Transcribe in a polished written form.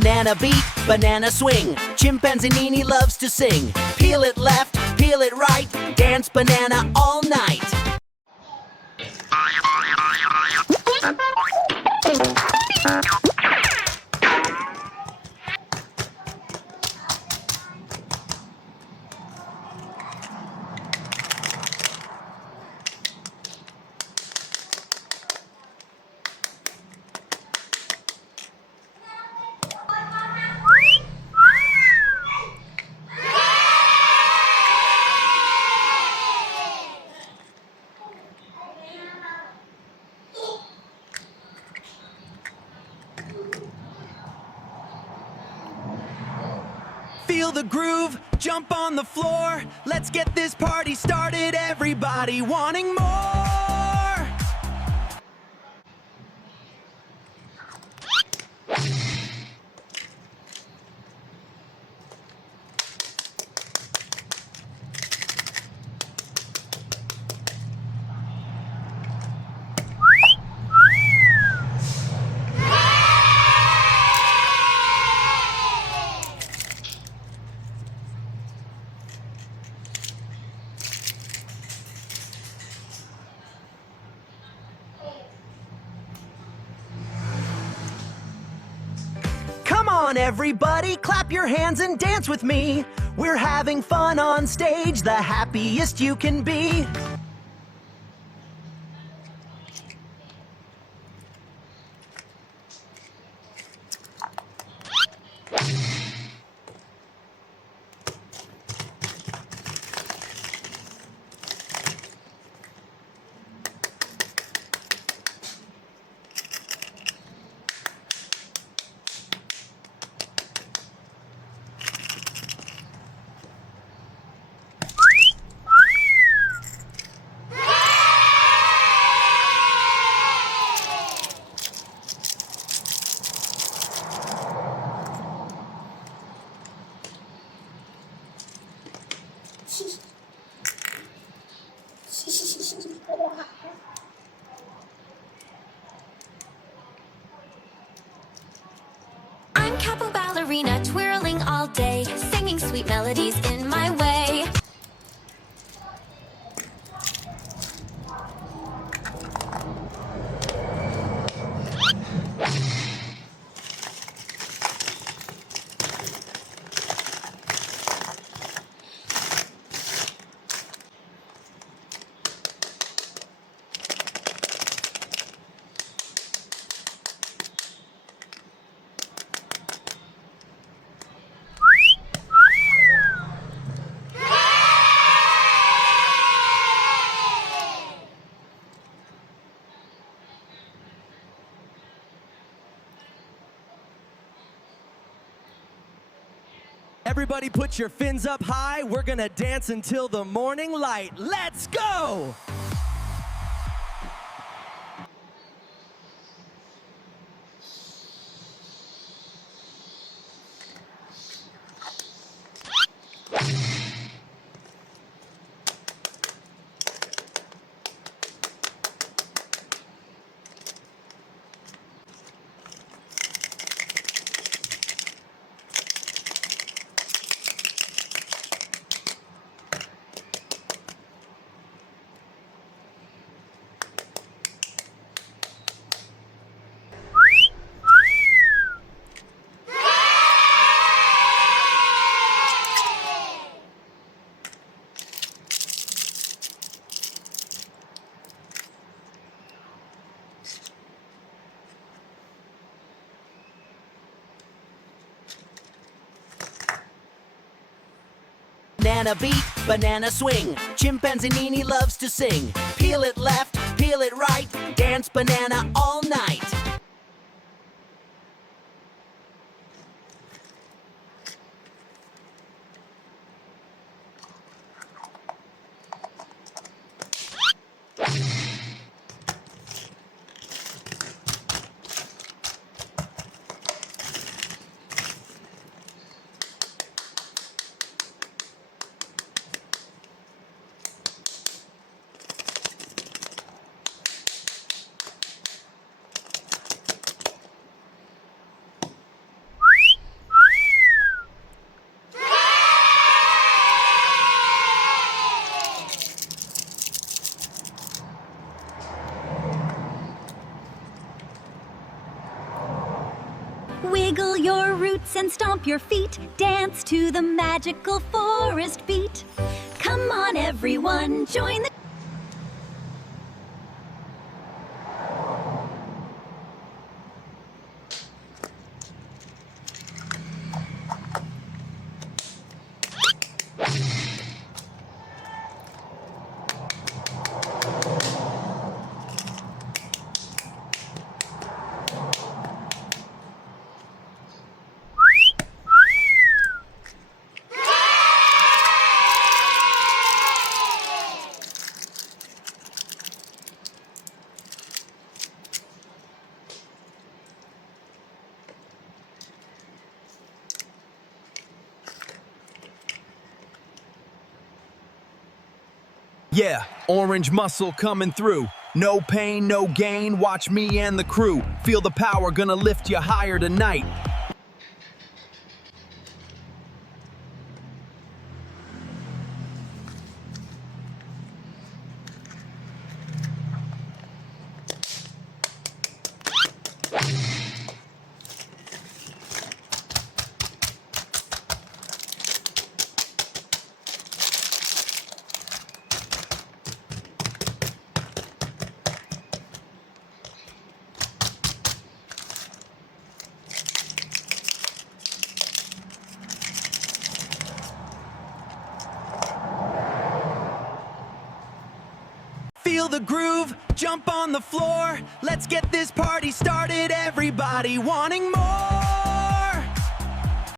Banana beat, banana swing. Chimpanzee loves to sing. Peel it left, peel it right. Dance banana all night. Feel the groove, jump on the floor. Let's get this party started. Everybody wanting more. Come on, everybody, clap your hands and dance with me. We're having fun on stage, the happiest you can be. I'm Capo Ballerina, twirling all day, singing sweet melodies in my way. Everybody put your fins up high. We're gonna dance until the morning light. Let's go! Banana beat, banana swing. Chimpanzee loves to sing. Peel it left, peel it right. Dance banana all night. Wiggle your roots and stomp your feet. Dance to the magical forest beat. Come on, everyone, join the... Yeah, orange muscle coming through. No pain, no gain, watch me and the crew. Feel the power, gonna lift you higher tonight. Feel the groove, jump on the floor. Let's get this party started, everybody wanting more.